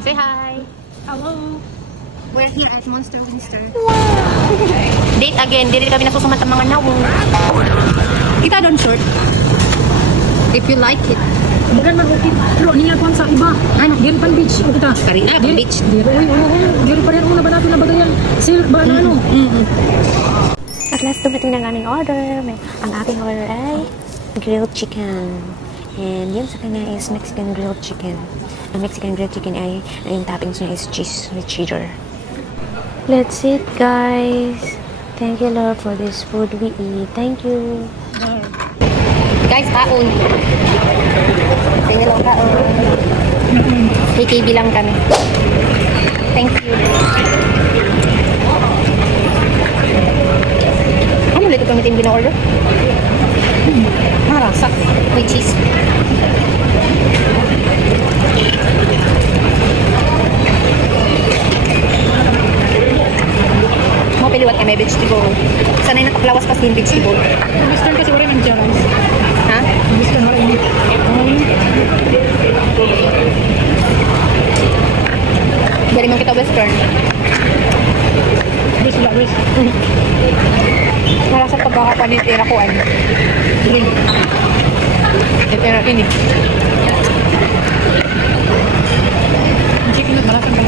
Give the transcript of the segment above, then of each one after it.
Say hi. Hello. We're here at Monster Winster. Date again. Dili kami nasusumat ang mga nawong. Kita doon short. If you like it. Bukan man okay. Pero niya ko sa iba. Ano? Diri pan beach. O kita. Karina, pang beach. Diri diri pa rin una ba natin na bagayan. Silk ba na ano? At last, dumating na ang aming order. Ang aking order ay grilled chicken. And yun sa kanya is Mexican grilled chicken. Ang Mexican grilled chicken ay, yung toppings niya is cheese with cheddar. Let's eat, guys. Thank you, Lord, for this food we eat. Thank you. Guys, kaon. Tingnan lang kaon. KKB lang kami. Thank you. Ano ulit itong itim gina-order? Marasa. With cheese. Mau piliwat kami vegetable. Sanay nakaplawas pa yung vegetable. Western kasi wala nang jalan. Ha? Western wala ini. Dari man kita western. West wala west. Narasa pagkakapanin tira ko ano. Tira ini. Chicken na malasan ka.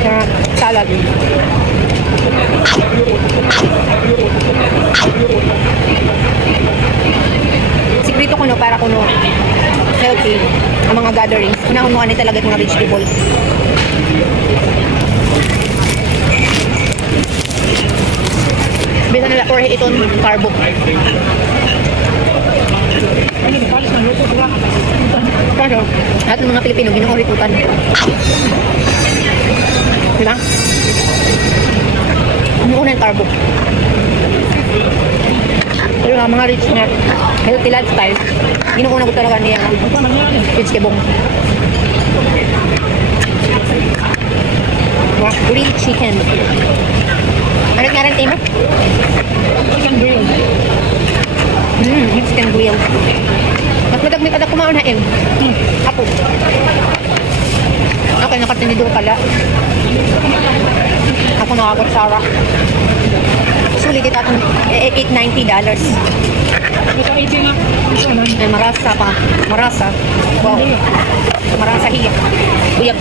Tira salad. Sikrito ko no para kuno healthy ang mga gatherings. Kunahon ni talaga mga vegetable. Bisa nila or iton carbo. Ano ni palis na luto sila. Pero, lahat ng mga Pilipino, ginuuritutan. Diba? Ano ko na yung carbo? Pero nga, mga rich na healthy lifestyle, ginuuna ko talaga niya vegetable. Wow, grilled chicken. Ano nga rin, Timo? Chicken grill. Chicken grill. Mas madagmit ada kumaunain. Ako. Okay, nakatinidor pala. Ako nakakutsara. Sulit ito atong $890. Ito 80 nga. Ito lang. Ay, marasa pa. Marasa. Wow. Marasa hiyak. Uyak.